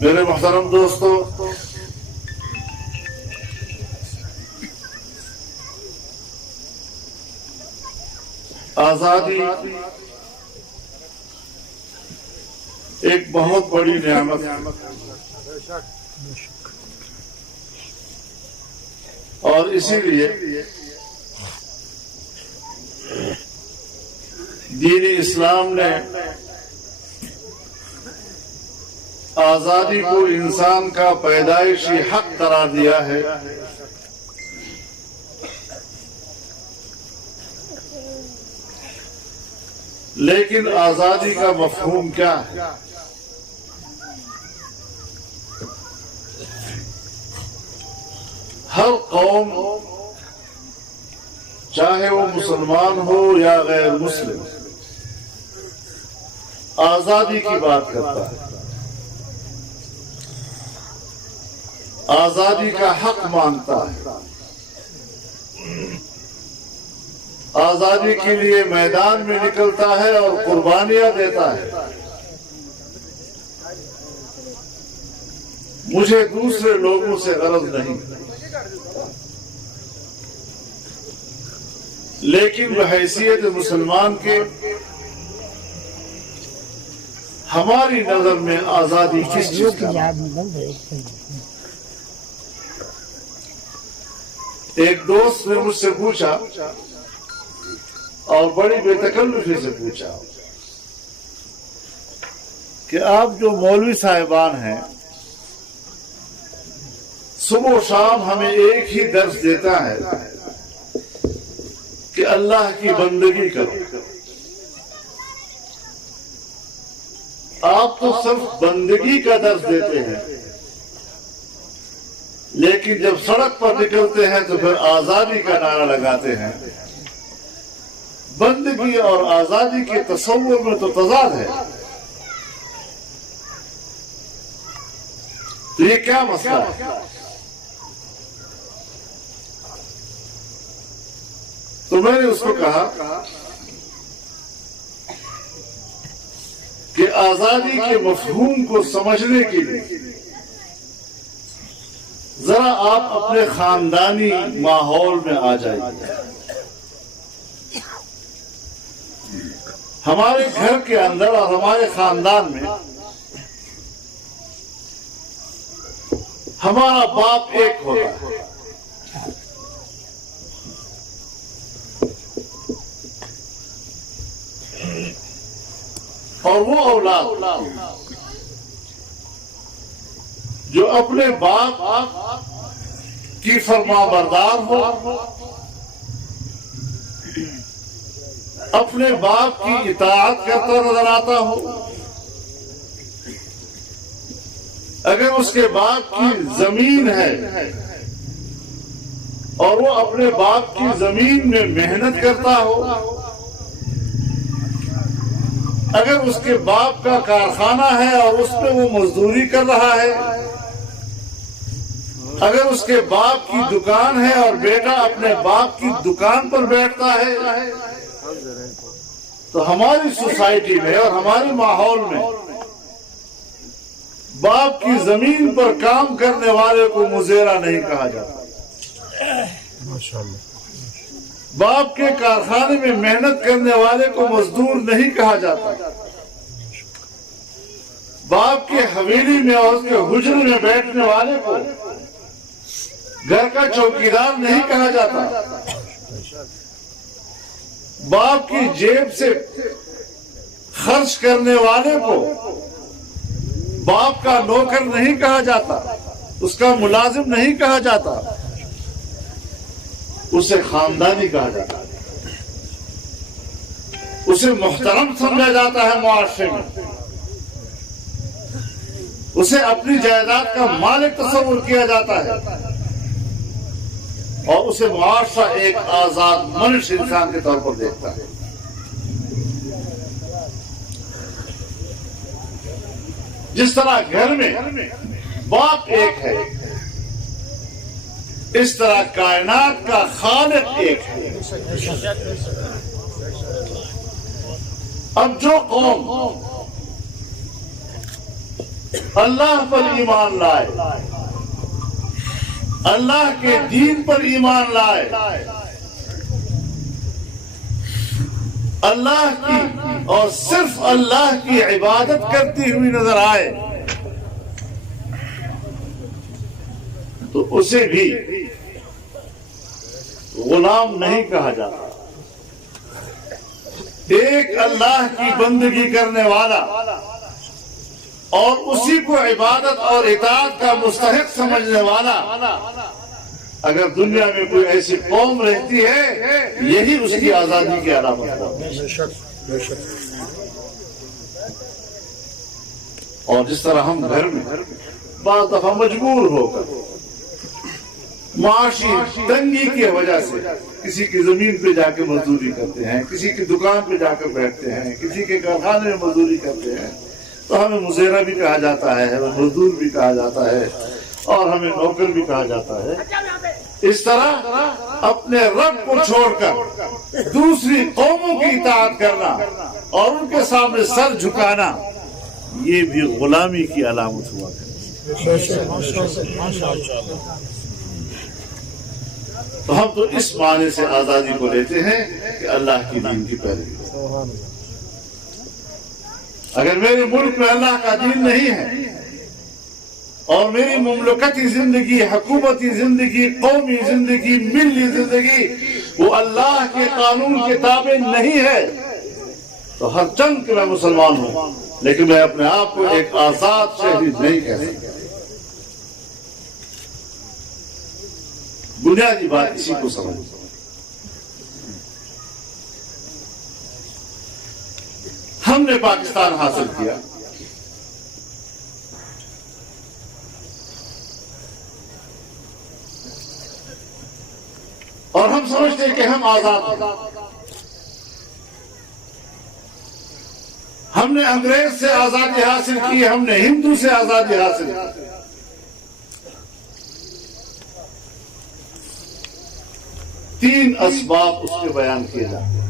میرے محترم دوستو، آزادی ایک بہت بڑی نعمت ہے، اور اسی لیے دین اسلام نے آزادی کو انسان کا پیدائشی حق قرار دیا ہے۔ لیکن آزادی کا مفہوم کیا ہے؟ ہر قوم، چاہے وہ مسلمان ہو یا غیر مسلم، آزادی کی بات کرتا ہے، آزادی کا حق مانگتا ہے، آزادی کے لیے میدان میں نکلتا ہے اور قربانیاں دیتا ہے۔ مجھے دوسرے لوگوں سے غرض نہیں، لیکن بحیثیت مسلمان کے ہماری نظر میں آزادی کس چیز کا؟ ایک دوست نے مجھ سے پوچھا، اور بڑی بے تکلفی سے پوچھا، کہ آپ جو مولوی صاحبان ہیں، صبح و شام ہمیں ایک ہی درس دیتا ہے کہ اللہ کی بندگی کرو، آپ تو صرف بندگی کا درس دیتے ہیں، لیکن جب سڑک پر نکلتے ہیں تو پھر آزادی کا نعرہ لگاتے ہیں۔ بندگی اور آزادی کے تصور میں تو تضاد ہے، تو یہ کیا مسئلہ ہے؟ تو میں نے اس کو کہا کہ آزادی کے مفہوم کو سمجھنے کے لیے ذرا آپ اپنے خاندانی ماحول میں آ جائیے۔ ہمارے گھر کے اندر اور ہمارے خاندان میں ہمارا باپ ایک ہوتا ہے، اور وہ اولاد جو اپنے باپ کی فرما بردار ہو، اپنے باپ کی اطاعت کرتا نظر آتا ہو، اگر اس کے باپ کی زمین ہے اور وہ اپنے باپ کی زمین میں محنت کرتا ہو، اگر اس کے باپ کا کارخانہ ہے اور اس پہ وہ مزدوری کر رہا ہے، اگر اس کے باپ کی دکان ہے اور بیٹا اپنے باپ کی دکان پر بیٹھتا ہے، تو ہماری سوسائٹی میں اور ہمارے ماحول میں باپ کی زمین پر کام کرنے والے کو مزیرا نہیں کہا جاتا، باپ کے کارخانے میں محنت کرنے والے کو مزدور نہیں کہا جاتا، باپ کے حویلی میں اور اس کے حجرے میں بیٹھنے والے کو گھر کا چوکیدار نہیں کہا جاتا، باپ کی جیب سے خرچ کرنے والے کو باپ کا نوکر نہیں کہا جاتا، اس کا ملازم نہیں کہا جاتا، اسے خاندانی کہا جاتا ہے، اسے محترم سمجھا جاتا ہے معاشرے میں، اسے اپنی جائیداد کا مالک تصور کیا جاتا ہے، اور اسے معاشرہ ایک آزاد منش انسان کے طور پر دیکھتا ہے۔ جس طرح گھر میں باپ ایک ہے، اس طرح کائنات کا خالق ایک ہے۔ اب جو قوم اللہ پر ایمان لائے، اللہ کے دین پر ایمان لائے، اللہ کی اور صرف اللہ کی عبادت کرتی ہوئی نظر آئے تو اسے بھی غلام نہیں کہا جاتا۔ ایک اللہ کی بندگی کرنے والا اور اسی کو عبادت اور اطاعت کا مستحق سمجھنے والا اگر دنیا میں کوئی ایسی قوم رہتی ہے، یہی اس کی آزادی کی علامت ہے۔ اور جس طرح ہم گھر میں بعض دفعہ مجبور ہو کر معاشی تنگی کی وجہ سے کسی کی زمین پہ جا کے مزدوری کرتے ہیں، کسی کی دکان پہ جا کر بیٹھتے ہیں، کسی کے کارخانے میں مزدوری کرتے ہیں، تو ہمیں مزیرہ بھی کہا جاتا ہے، ہمیں مزدور بھی کہا جاتا ہے، اور ہمیں نوکر بھی کہا جاتا ہے۔ اس طرح اپنے رب کو چھوڑ کر دوسری قوموں کی اطاعت کرنا اور ان کے سامنے سر جھکانا، یہ بھی غلامی کی علامت ہوا ہے۔ تو ہم تو اس معنی سے آزادی کو لیتے ہیں کہ اللہ کی دین کی پیروی۔ اگر میرے ملک میں اللہ کا دین نہیں ہے اور میری مملکتی زندگی، حکومتی زندگی، قومی زندگی، ملی زندگی وہ اللہ کے قانون کے تابع نہیں ہے، تو ہر چند کہ میں مسلمان ہوں لیکن میں اپنے آپ کو ایک آزاد شہری نہیں کہہ سکتا۔ بنیادی بات اسی کو سمجھ۔ ہم نے پاکستان حاصل کیا، اور ہم سمجھتے ہیں کہ ہم آزاد ہیں۔ ہم نے انگریز سے آزادی حاصل کی، ہم نے ہندو سے آزادی حاصل کی۔ تین اسباب اس کے بیان کیے جاتے ہیں۔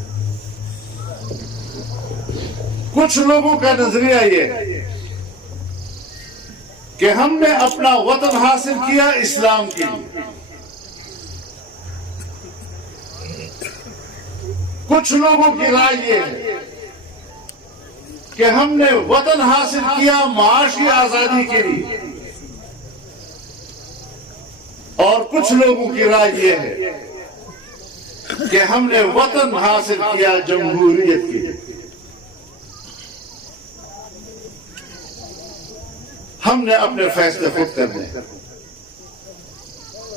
کچھ لوگوں کا نظریہ یہ ہے کہ ہم نے اپنا وطن حاصل کیا اسلام کے لیے، کچھ لوگوں کی رائے یہ ہے کہ ہم نے وطن حاصل کیا معاشی آزادی کے لیے، اور کچھ لوگوں کی رائے یہ ہے کہ ہم نے وطن حاصل کیا جمہوریت کے لیے۔ ہم نے اپنے فیصلے خود کرنے،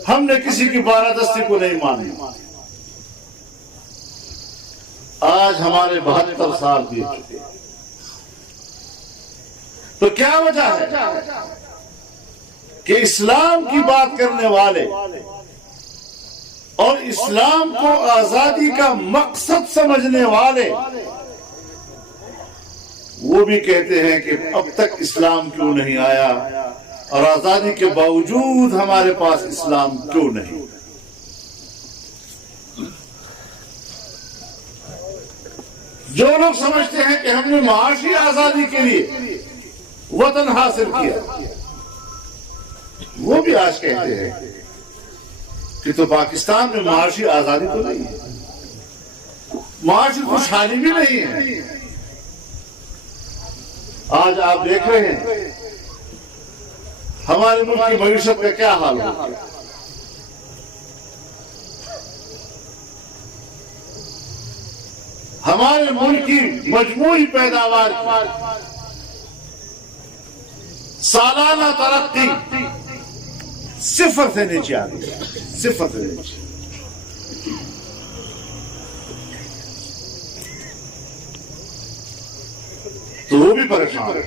ہم نے کسی کی بالادستی کو نہیں مانی۔ آج ہمارے 72 سال بیت چکے، تو کیا وجہ ہے کہ اسلام کی بات کرنے والے اور اسلام کو آزادی کا مقصد سمجھنے والے وہ بھی کہتے ہیں کہ اب تک اسلام کیوں نہیں آیا، اور آزادی کے باوجود ہمارے پاس اسلام کیوں نہیں؟ جو لوگ سمجھتے ہیں کہ ہم نے معاشی آزادی کے لیے وطن حاصل کیا، وہ بھی آج کہتے ہیں کہ تو پاکستان میں معاشی آزادی تو نہیں ہے، معاشی خوشحالی بھی نہیں ہے۔ آج آپ دیکھ رہے ہیں ہمارے ملک کی معیشت کا کیا حال ہو، ہمارے ملک کی مجموعی پیداوار سالانہ ترقی صفر سے نیچے آ گئی، صفر سے نیچے۔ تو وہ بھی پریشان ہے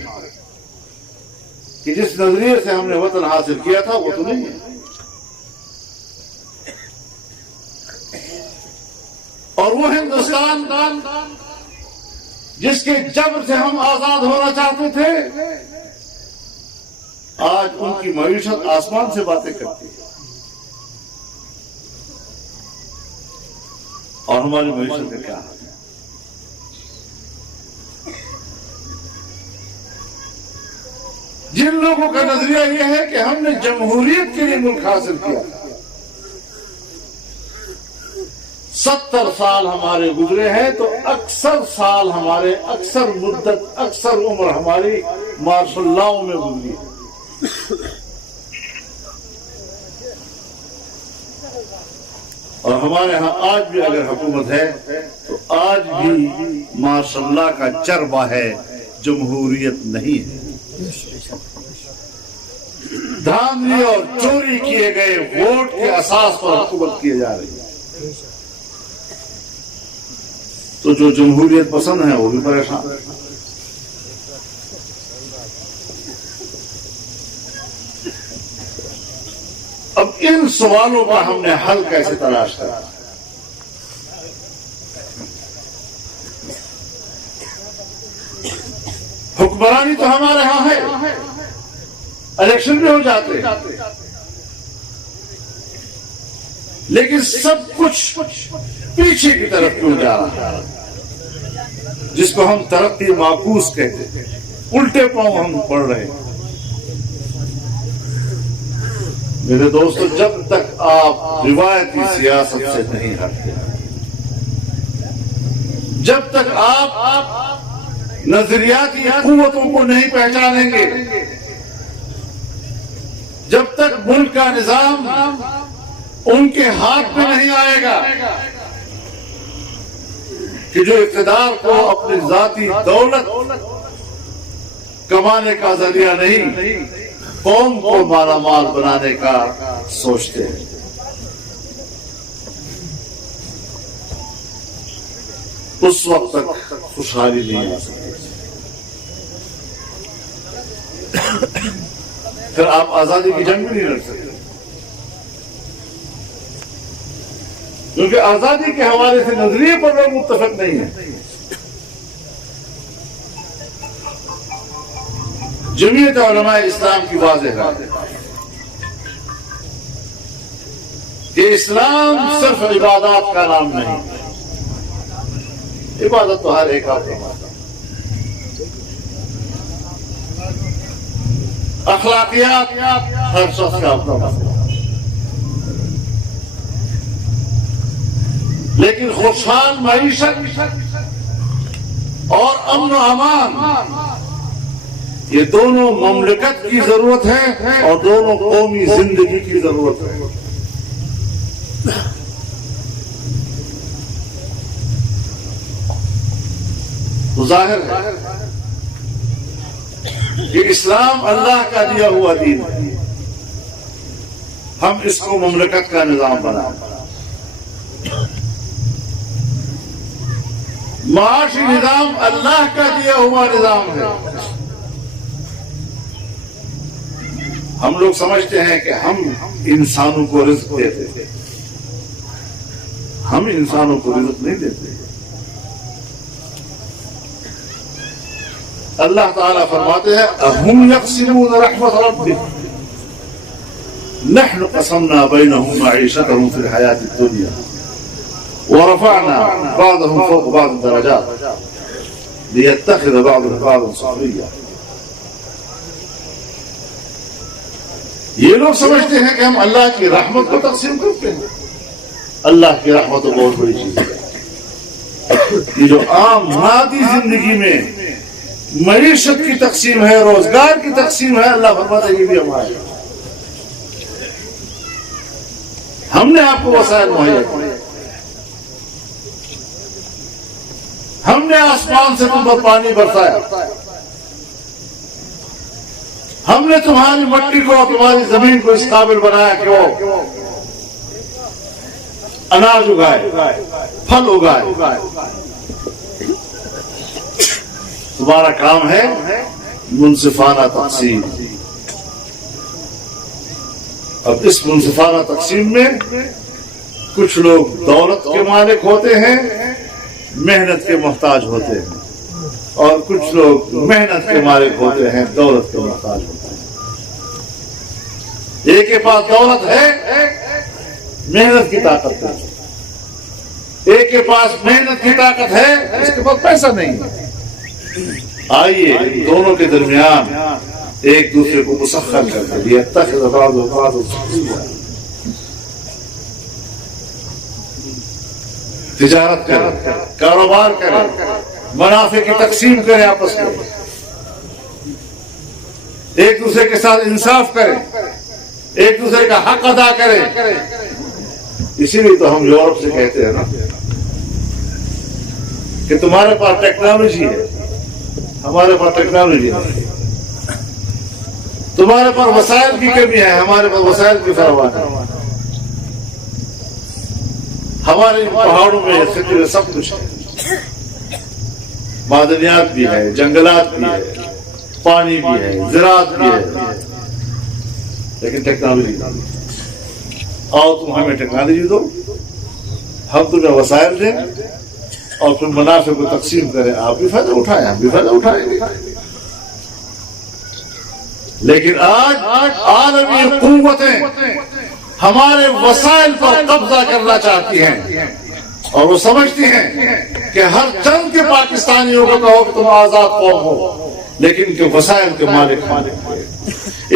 کہ جس نظریے سے ہم نے وطن حاصل کیا تھا وہ تو نہیں ہے، اور وہ ہندوستان جس کے جبر سے ہم آزاد ہونا چاہتے تھے، آج ان کی معیشت آسمان سے باتیں کرتی ہے، اور ہماری معیشت کا کیا حال ہے؟ جن لوگوں کا نظریہ یہ ہے کہ ہم نے جمہوریت کے لیے ملک حاصل کیا، 70 سال ہمارے گزرے ہیں تو اکثر سال ہمارے، اکثر مدت، اکثر عمر ہماری مارشل لاؤ میں گزری ہے۔ اور ہمارے ہاں آج بھی اگر حکومت ہے تو آج بھی ماشاء اللہ کا چربہ ہے، جمہوریت نہیں ہے۔ دھاندلی اور چوری کیے گئے ووٹ کے اساس پر حکومت کیے جا رہی ہے، تو جو جمہوریت پسند ہے وہ بھی پریشان ہے۔ اب ان سوالوں کا ہم نے حل کیسے تلاش کرا؟ حکمرانی تو ہمارے ہاں ہے، الیکشن بھی ہو جاتے، لیکن سب کچھ پیچھے کی طرف کیوں جا رہا ہے، جس کو ہم ترقی معکوس کہتے ہیں، الٹے پاؤں ہم پڑ رہے ہیں۔ میرے دوستو، جب تک آپ روایتی سیاست سے نہیں ہٹتے، جب تک آپ نظریاتی قوتوں کو نہیں پہچانیں گے، جب تک ملک کا نظام ان کے ہاتھ میں نہیں آئے گا کہ جو اقتدار کو اپنی ذاتی دولت کمانے کا ذریعہ نہیں، قوم کو مالا مال بنانے کا سوچتے ہیں، اس وقت تک خوشحالی نہیں آ سکتی۔ پھر آپ آزادی کی جنگ بھی نہیں لڑ سکتے، کیونکہ آزادی کے حوالے سے نظریے پر لوگ متفق نہیں ہیں۔ جمعیت علماء اسلام کی واضح رائے ہے کہ اسلام صرف عبادات کا نام نہیں، عبادت تو ہر ایک آپ کا، اخلاقیات ہر شخص کا اپنا مسئلہ، لیکن خوشحال معیشت اور امن و امان، یہ دونوں مملکت کی ضرورت ہے اور دونوں قومی زندگی کی ضرورت ہے۔ ظاہر ہے کہ اسلام اللہ کا دیا ہوا دین ہے، ہم اس کو مملکت کا نظام بنائیں۔ معاشی نظام اللہ کا دیا ہوا نظام ہے۔ ہم لوگ سمجھتے ہیں کہ ہم انسانوں کو رزق دیتے ہیں، ہم انسانوں کو رزق نہیں دیتے۔ اللہ تعالیٰ فرماتے ہیں اَهُمْ يَقْسِمُونَ رَحْمَةَ رَبِّهِمْ نَحْنُ قَسَمْنَا بَيْنَهُمْ مَعِيشَتَهُمْ فِي الْحَيَاةِ الدُّنْيَا وَرَفَعْنَا بَعْضَهُمْ فَوْقَ بَعْضٍ دَرَجَاتٍ لِيَتَّخِذَ بَعْضُهُم بَعْضًا سُخْرِيًّا۔ یہ لوگ سمجھتے ہیں کہ ہم اللہ کی رحمت کو تقسیم کرتے ہیں، اللہ کی رحمت تو بہت بڑی چیز ہے۔ یہ جو عام مادی زندگی میں معیشت کی تقسیم ہے، روزگار کی تقسیم ہے، اللہ فرماتا ہے یہ بھی ہمارا ہے۔ ہم نے آپ کو وسائل مہیا کیے، ہم نے آسمان سے تم پر پانی برسایا، ہم نے تمہاری مٹی کو اور تمہاری زمین کو اس قابل بنایا کہ وہ اناج اگائے، پھل اگائے۔ تمہارا کام ہے منصفانہ تقسیم۔ اب اس منصفانہ تقسیم میں کچھ لوگ دولت کے مالک ہوتے ہیں، محنت کے محتاج ہوتے ہیں، اور کچھ لوگ محنت کے مالک ہوتے ہیں، دولت کے محتاج ہوتے ہیں۔ ایک کے پاس دولت ہے، محنت کی طاقت ہے، ایک کے پاس محنت کی طاقت ہے، اس کے پاس پیسہ نہیں ہے۔ آئیے دونوں کے درمیان ایک دوسرے کو مسخر کر کے لیتخذ بعضهم بعضا سخریا، تجارت کریں، کاروبار کریں، منافع کی تقسیم کریں، آپس میں ایک دوسرے کے ساتھ انصاف کریں، ایک دوسرے کا حق ادا کریں۔ اسی لیے تو ہم یورپ سے کہتے ہیں نا کہ تمہارے پاس ٹیکنالوجی ہے، ہمارے پاس ٹیکنالوجی نہیں، تمہارے پاس وسائل کی کمی ہے، ہمارے پاس وسائل کی فراوانی ہے، ہمارے پہاڑوں میں سب کچھ ہے، معدنیات بھی ہے، جنگلات بھی ہے، پانی بھی ہے، زراعت بھی ہے، لیکن ٹیکنالوجی آؤ تم ہمیں ٹیکنالوجی دو، ہم تمہیں وسائل دیں اور پھر منافع کو تقسیم کریں، آپ بھی فائدہ اٹھائیں، ہم بھی فائدہ اٹھائیں گے۔ لیکن آج عالمی قوتیں ہمارے وسائل پر قبضہ کرنا چاہتی ہیں اور وہ سمجھتی ہیں کہ ہر چند کے پاکستانیوں کو کہو کہ تم آزاد قوم ہو، لیکن ان کے وسائل کے مالک ہم ہوں گے،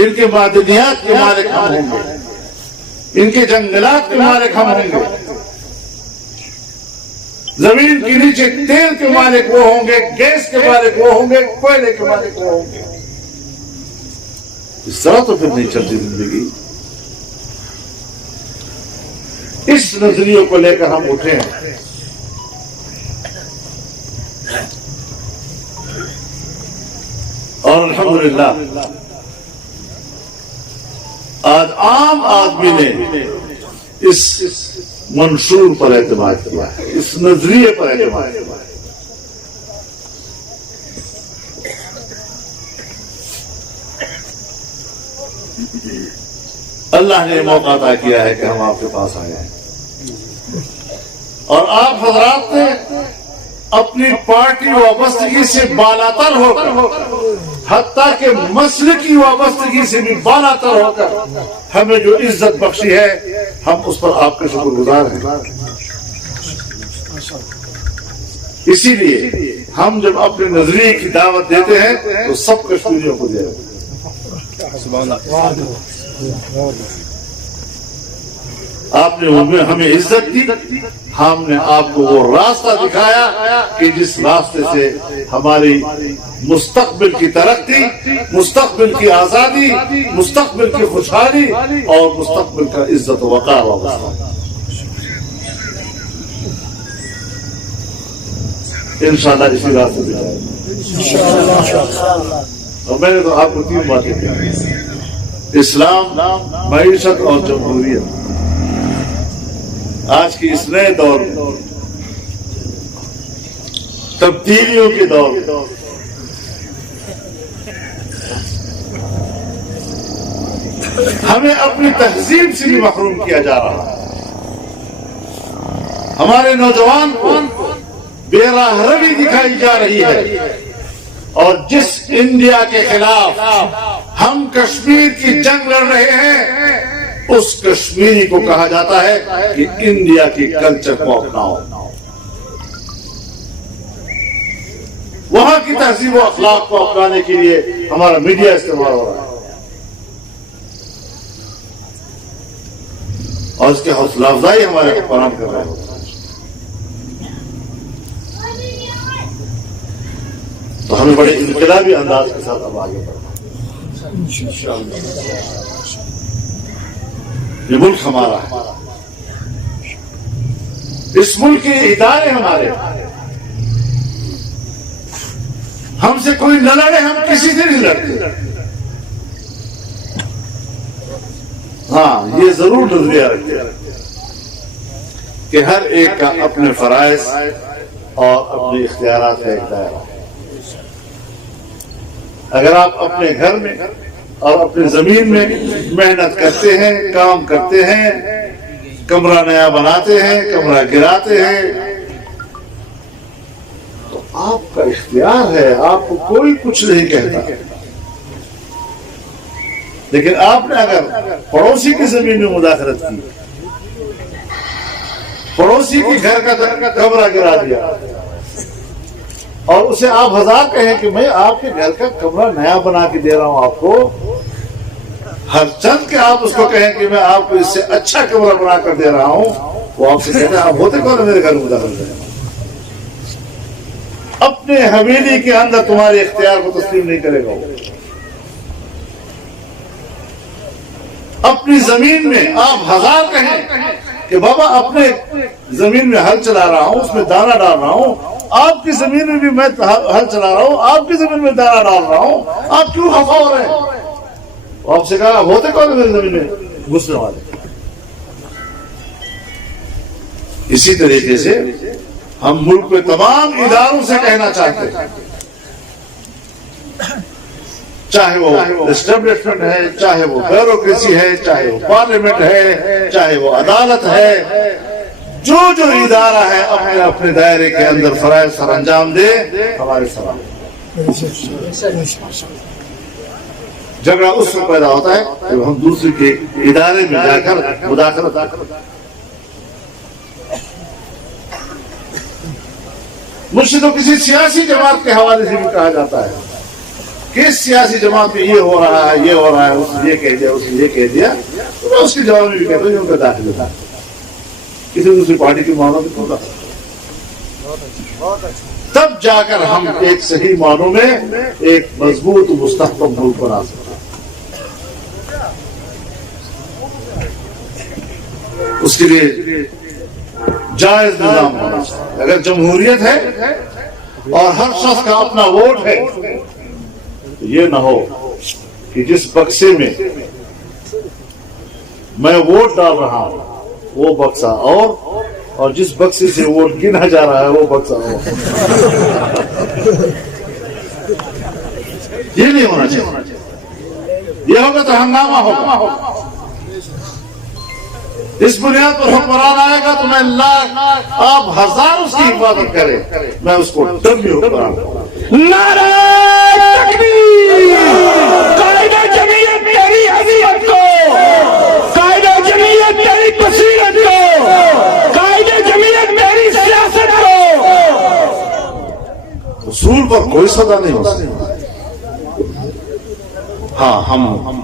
ان کے معدنیات کے مالک ہم ہوں گے، ان کے جنگلات کے مالک ہم ہوں گے، زمین کے نیچے تیل کے مالک وہ ہوں گے، گیس کے مالک وہ ہوں گے، کوئلے کے مالک وہ ہوں گے۔ اس طرح تو پھر نہیں چلتی زندگی۔ اس نظریے کو لے کر ہم اٹھے ہیں اور الحمدللہ آج عام آدمی نے اس منشور پر اعتماد کیا ہے، اس نظریے پر اعتماد کیا ہے۔ اللہ نے موقع عطا کیا ہے کہ ہم آپ کے پاس آئے ہیں اور آپ حضرات نے اپنی پارٹی وابستگی سے بالاتر ہو کر، حتیٰ کہ مسلکی وابستگی سے بھی بالاتر ہو کر ہمیں جو عزت بخشی ہے، ہم اس پر آپ کے شکر گزار ہیں۔ اسی لیے ہم جب اپنے نظریے کی دعوت دیتے ہیں تو سب کشمیریوں کو دے رہے ہیں۔ آپ نے ہمیں عزت دی، ہم نے آپ کو وہ راستہ دکھایا کہ جس راستے سے ہماری مستقبل کی ترقی، مستقبل کی آزادی، مستقبل کی خوشحالی اور مستقبل کا عزت و وقار وابستہ۔ انشاءاللہ اسی راستے پہ جائیں گے۔ اور میں نے تو آپ کو 3 باتیں کہی: اسلام، معیشت اور جمہوریت۔ آج کی اس نئے دور میں، تبدیلیوں کے دور میں، ہمیں اپنی تہذیب سے بھی محروم کیا جا رہا ہے۔ ہمارے نوجوان کو بے راہ روی دکھائی جا رہی ہے، اور جس انڈیا کے خلاف ہم کشمیر کی جنگ لڑ رہے ہیں، اس کشمیری کو کہا جاتا ہے کہ انڈیا کی کلچر کو اپناؤ، وہاں کی تہذیب و اخلاق کو اپنانے کے لیے ہمارا میڈیا استعمال ہو رہا ہے، اور اس کے حوصلہ افزائی ہمارے فراہم کر رہے ہیں۔ تو ہمیں بڑے انقلابی انداز کے ساتھ اب آگے بڑھنا ہے۔ یہ ملک ہمارا ہے، اس ملک کے ادارے ہمارے، ہم سے کوئی نہ لڑے، ہم کسی سے نہیں لڑتے۔ ہاں، یہ ضرور نظریہ رکھے کہ ہر ایک کا اپنے فرائض اور اپنے اختیارات کا ایک دائرہ ہے۔ اگر آپ اپنے گھر میں اور اپنی زمین میں محنت کرتے ہیں، کام کرتے ہیں، کمرہ نیا بناتے ہیں، کمرہ گراتے ہیں، تو آپ کا اختیار ہے، آپ کو کوئی کچھ نہیں کہتا۔ لیکن آپ نے اگر پڑوسی کی زمین میں مداخلت کی، پڑوسی کے گھر کا کمرہ گرا دیا، اور اسے آپ 1000 کہیں کہ میں آپ کے گھر کا کمرہ نیا بنا کے دے رہا ہوں آپ کو، ہر چند کے آپ اس کو کہیں کہ میں آپ کو اس سے اچھا کمرہ بنا کر دے رہا ہوں، وہ آپ سے کہتے ہیں آپ ہوتے کون میرے گھر میں داخل کریں؟ اپنے حویلی کے اندر تمہارے اختیار کو تسلیم نہیں کرے گا۔ اپنی زمین میں آپ 1000 کہیں کہ بابا اپنے زمین میں ہل چلا رہا ہوں، اس میں دانا ڈال رہا ہوں، آپ کی زمین میں بھی میں ہل چلا رہا ہوں، آپ کی زمین میں دانا ڈال رہا ہوں، آپ کیوں خفا ہو رہے ہیں؟ آپ سے کہا ہوتے کون میری زمین میں گھسنے والے؟ اسی طریقے سے ہم ملک کے تمام اداروں سے کہنا چاہتے ہیں، چاہے وہ اسٹیبلشمنٹ ہے، چاہے وہ بیوروکریسی ہے، چاہے وہ پارلیمنٹ ہے، چاہے وہ عدالت ہے، جو ادارہ ہے اپنے اپنے دائرے کے اندر فرائض سر انجام دے، ہمارے سلام۔ جھگڑا اس وقت پیدا ہوتا ہے جب ہم دوسرے کے ادارے میں جا کر مداخلت کرتے ہیں۔ مجھ سے تو کسی سیاسی جماعت کے حوالے سے بھی کہا جاتا ہے کہ اس سیاسی جماعت میں یہ ہو رہا ہے، یہ ہو رہا ہے، اس نے یہ کہہ دیا، اس نے یہ کہہ دیا، تو میں اس کے جواب میں بھی کہتا ہوں ان کا داخل ہوتا ہے، کسی دوسری پارٹی کے معاملہ میں ہوتا ہے۔ تب جا کر ہم ایک صحیح معنوں میں ایک مضبوط مستحکم ملک بنا سکتے ہیں۔ اس کے لیے جائز نظام ہونا چاہیے۔ اگر جمہوریت ہے اور ہر شخص کا اپنا ووٹ ہے، یہ نہ ہو کہ جس بکسے میں میں ووٹ ڈال رہا ہوں وہ بکسا اور جس بکسے سے ووٹ گنا جا رہا ہے وہ بکسا ہو، یہ نہیں ہونا چاہیے۔ یہ ہوگا تو ہنگامہ ہوگا۔ اس بنیاد پر حکمران آئے گا تو میں لاکھ آپ 1000 اس کی حفاظت کرے، میں اس کو ڈمی حکمران کروں۔ نعرہ تکبیر! قائد جمعیت تیری حیثیت کو، قائد جمعیت تیری بصیرت کو، قائد جمعیت تیری سیاست کو۔ اصول پر کوئی سزا نہیں ہو سکتی۔ ہاں، ہم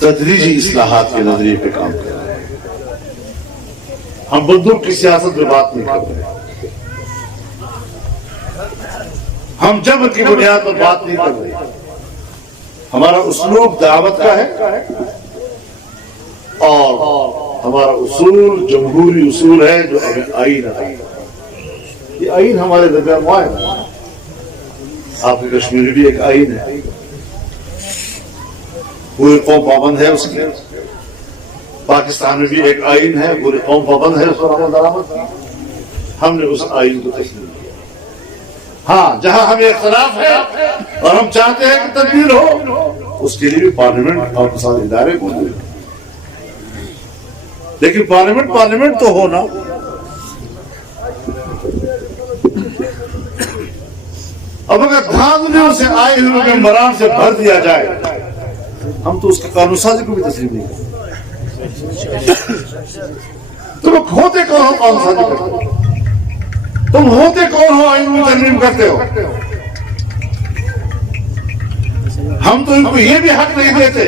تدریجی اصلاحات کے نظریے پہ کام کر رہے ہیں۔ ہم بندوق کی سیاست میں بات نہیں کر رہے، ہم جبر کی بنیاد پر بات نہیں کر رہے۔ ہمارا اسلوب دعوت کا ہے اور ہمارا اصول جمہوری اصول ہے جو ہمیں آئین ہے۔ یہ آئین ہمارے درمیان معاہدہ ہے۔ آپ کی کشمیری بھی ایک آئین ہے، پوری قوم پابند ہے اس کی۔ پاکستان میں بھی ایک آئین ہے، پوری قوم پابند ہے اس پر عمل درآمد کی۔ ہم نے اس آئین کو تسلیم کیا۔ ہاں، جہاں ہمیں اختلاف ہے اور ہم چاہتے ہیں کہ تبدیل ہو، اس کے لیے بھی پارلیمنٹ اور مساعد ادارے کو دیں، لیکن پارلیمنٹ تو ہونا۔ اب اگر دھاندلیوں سے آئے ہوئے ممبران سے بھر دیا جائے، ہم تو اس کے قانون سازی کو بھی تسلیم نہیں کرتے۔ تم ہوتے کون ہو قانون سازی کرتے ہو؟ تم ہوتے کون ہو آئین میں ترمیم کرتے ہو؟ ہم تو ان کو یہ بھی حق نہیں دیتے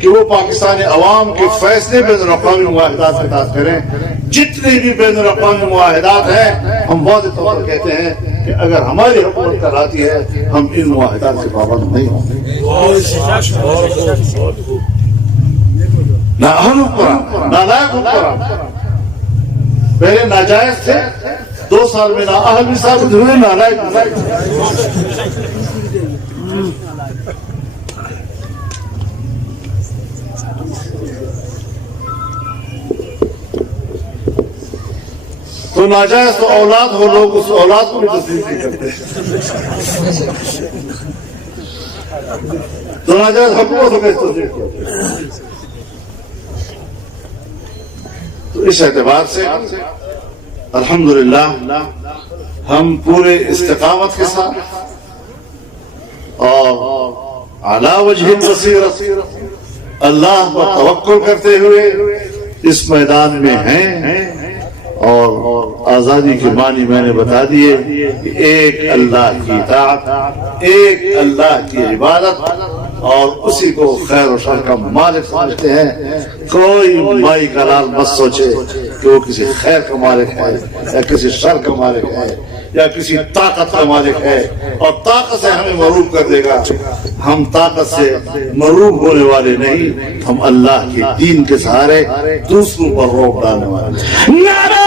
کہ وہ پاکستانی عوام کے فیصلے بین الاقوامی معاہدات کے تحت کریں۔ جتنے بھی بین الاقوامی معاہدات ہیں ہم واضح طور پر کہتے ہیں کہ اگر ہماری حکومت کراتی ہے ہم ان معاہدات سے پابند نہیں ہوں گے۔ نہ اہل حکمران، نہ لائق حکمران، پہلے ناجائز تھے، 2 سال میں نہ اہل بھی ثابت ہوئے، نہ لائق بھی ثابت ہوئے۔ تو ناجائز تو اولاد ہو، لوگ اس اولاد کو بھی تسلیم نہیں کرتے۔ تو ناجائز حکومت کو کیسے تسلیم کرتے؟ تو اس اعتبار سے الحمدللہ ہم پورے استقامت کے ساتھ اور علی وجہ البصیرۃ اللہ پر توکل کرتے ہوئے اس میدان میں ہیں اور آزادی کے معنی میں نے بتا دیے کہ ایک اللہ کی اطاعت، ایک اللہ کی عبادت، اور اسی کو خیر و شر کا مالک سمجھتے ہیں۔ کوئی مائی کا لال مت سوچے کہ وہ کسی خیر کا مالک ہے یا کسی شر کا مالک ہے یا کسی طاقت کا مالک ہے اور طاقت سے ہمیں مغلوب کر دے گا۔ ہم طاقت سے مغلوب ہونے والے نہیں، ہم اللہ کے دین کے سہارے دوسروں پر روک ڈالنے والے ہیں۔ نعرہ